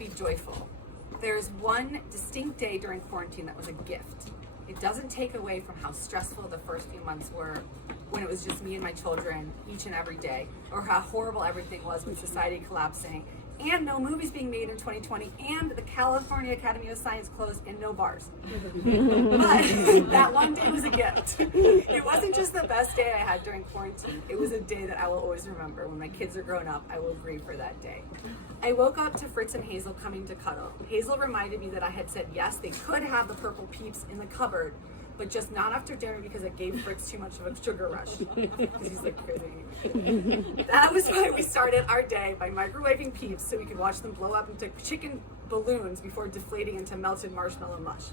be joyful. There's one distinct day during quarantine that was a gift. It doesn't take away from how stressful the first few months were when it was just me and my children each and every day, or how horrible everything was with society collapsing, and no movies being made in 2020, and the California Academy of Science closed, and no bars. But that one day was a gift. It wasn't just the best day I had during quarantine. It was a day that I will always remember. When my kids are grown up, I will grieve for that day. I woke up to Fritz and Hazel coming to cuddle. Hazel reminded me that I had said yes, they could have the purple Peeps in the cupboard, but just not after dinner because it gave Fritz too much of a sugar rush. He's like crazy. That was why we started our day by microwaving Peeps so we could watch them blow up into chicken balloons before deflating into melted marshmallow mush.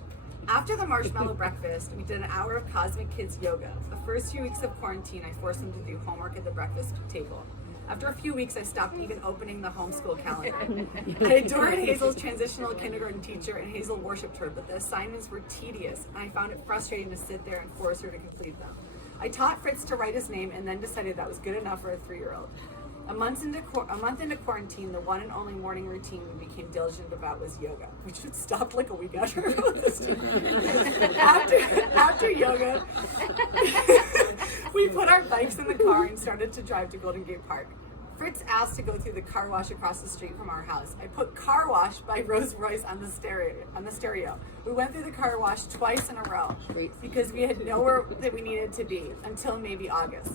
After the marshmallow breakfast, we did an hour of Cosmic Kids yoga. The first few weeks of quarantine, I forced them to do homework at the breakfast table. After a few weeks, I stopped even opening the homeschool calendar. I adored Hazel's transitional kindergarten teacher, and Hazel worshipped her, but the assignments were tedious, and I found it frustrating to sit there and force her to complete them. I taught Fritz to write his name and then decided that was good enough for a 3-year-old. A month into quarantine, the one and only morning routine we became diligent about was yoga, which had stopped like a week after I wrote this. After yoga, we put our bikes in the car and started to drive to Golden Gate Park. Fritz asked to go through the car wash across the street from our house. I put "Car Wash" by Rose Royce on the stereo. We went through the car wash twice in a row because we had nowhere that we needed to be until maybe August.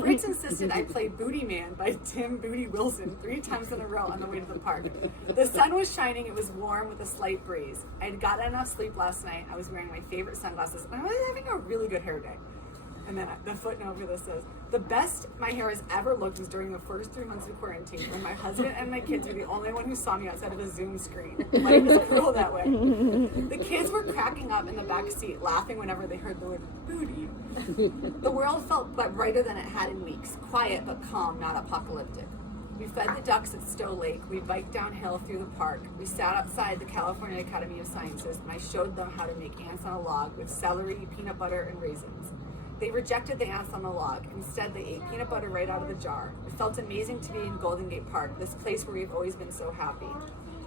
Fritz insisted I play Booty Man by Tim Booty Wilson 3 times in a row on the way to the park. The sun was shining, it was warm with a slight breeze. I had gotten enough sleep last night, I was wearing my favorite sunglasses, and I was having a really good hair day. And then the footnote for this says, the best my hair has ever looked was during the first 3 months of quarantine when my husband and my kids were the only one who saw me outside of a Zoom screen. Life is cruel that way. The kids were cracking up in the back seat, laughing whenever they heard the word booty. The world felt but brighter than it had in weeks. Quiet but calm, not apocalyptic. We fed the ducks at Stowe Lake. We biked downhill through the park. We sat outside the California Academy of Sciences, and I showed them how to make ants on a log with celery, peanut butter, and raisins. They rejected the ants on the log. Instead, they ate peanut butter right out of the jar. It felt amazing to be in Golden Gate Park, this place where we've always been so happy.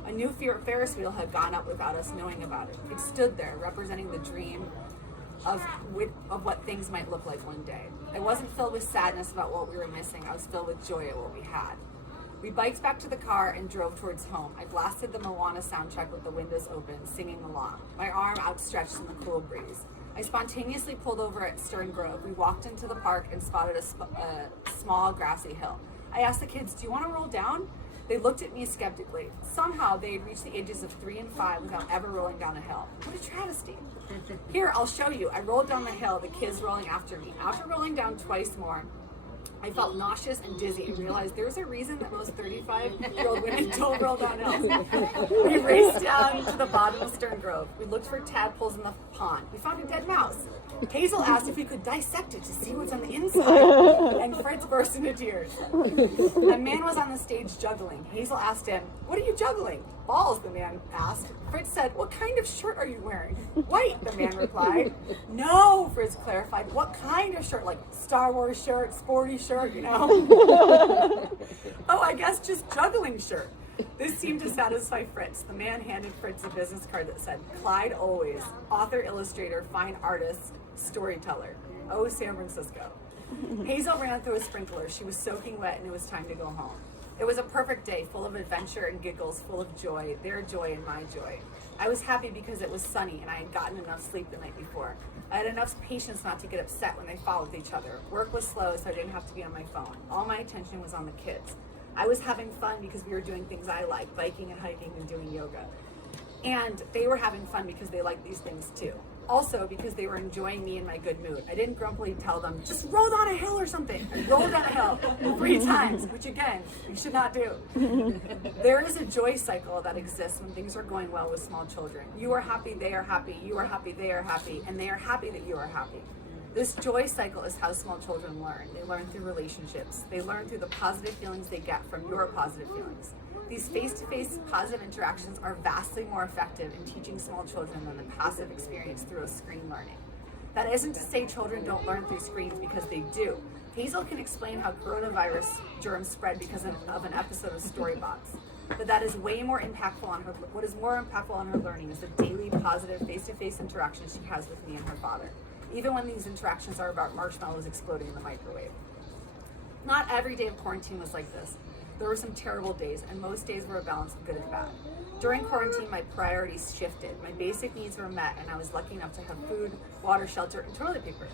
A new Ferris wheel had gone up without us knowing about it. It stood there, representing the dream of what things might look like one day. I wasn't filled with sadness about what we were missing. I was filled with joy at what we had. We biked back to the car and drove towards home. I blasted the Moana soundtrack with the windows open, singing along, my arm outstretched in the cool breeze. I spontaneously pulled over at Stern Grove. We walked into the park and spotted a small grassy hill. I asked the kids, do you want to roll down? They looked at me skeptically. Somehow they had reached the ages of 3 and 5 without ever rolling down a hill. What a travesty. Here, I'll show you. I rolled down the hill, the kids rolling after me. After rolling down twice more, I felt nauseous and dizzy and realized there's a reason that most 35-year-old women don't roll down hills. We raced down to the bottom of Stern Grove. We looked for tadpoles in the pond. We found a dead mouse. Hazel asked if we could dissect it to see what's on the inside, and Fritz burst into tears. A man was on the stage juggling. Hazel asked him, what are you juggling? Balls, the man asked. Fritz said, what kind of shirt are you wearing? White, the man replied. No, Fritz clarified. What kind of shirt? Like Star Wars shirt, sporty shirt, you know? Oh, I guess just juggling shirt. This seemed to satisfy Fritz. The man handed Fritz a business card that said, Clyde Always, author, illustrator, fine artist, storyteller. Oh, San Francisco. Hazel ran through a sprinkler. She was soaking wet and it was time to go home. It was a perfect day, full of adventure and giggles, full of joy, their joy and my joy. I was happy because it was sunny and I had gotten enough sleep the night before. I had enough patience not to get upset when they fought with each other. Work was slow, so I didn't have to be on my phone. All my attention was on the kids. I was having fun because we were doing things I like, biking and hiking and doing yoga. And they were having fun because they liked these things too. Also because they were enjoying me and my good mood. I didn't grumpily tell them, just roll down a hill or something. I rolled down a hill 3 times, which again, you should not do. There is a joy cycle that exists when things are going well with small children. You are happy, they are happy, you are happy, they are happy, and they are happy that you are happy. This joy cycle is how small children learn. They learn through relationships. They learn through the positive feelings they get from your positive feelings. These face-to-face positive interactions are vastly more effective in teaching small children than the passive experience through a screen learning. That isn't to say children don't learn through screens, because they do. Hazel can explain how coronavirus germs spread because of an episode of Storybox. But that is way more impactful on her. What is more impactful on her learning is the daily positive face-to-face interactions she has with me and her father, even when these interactions are about marshmallows exploding in the microwave. Not every day of quarantine was like this. There were some terrible days, and most days were a balance of good and bad. During quarantine, my priorities shifted. My basic needs were met, and I was lucky enough to have food, water, shelter, and toilet paper.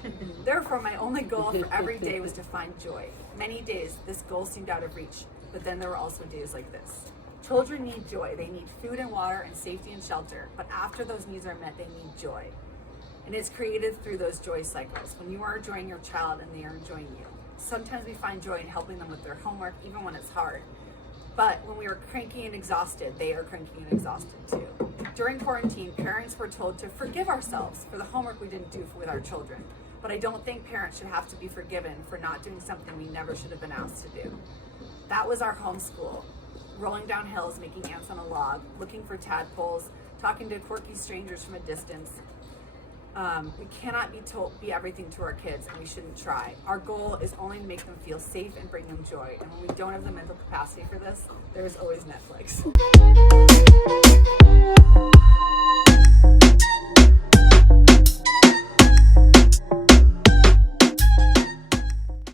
Therefore, my only goal for every day was to find joy. Many days, this goal seemed out of reach, but then there were also days like this. Children need joy. They need food and water and safety and shelter, but after those needs are met, they need joy. And it's created through those joy cycles, when you are enjoying your child and they are enjoying you. Sometimes we find joy in helping them with their homework, even when it's hard. But when we are cranky and exhausted, they are cranky and exhausted too. During quarantine, parents were told to forgive ourselves for the homework we didn't do with our children. But I don't think parents should have to be forgiven for not doing something we never should have been asked to do. That was our homeschool. Rolling down hills, making ants on a log, looking for tadpoles, talking to quirky strangers from a distance. We cannot be everything to our kids, and we shouldn't try. Our goal is only to make them feel safe and bring them joy. And when we don't have the mental capacity for this, there is always Netflix.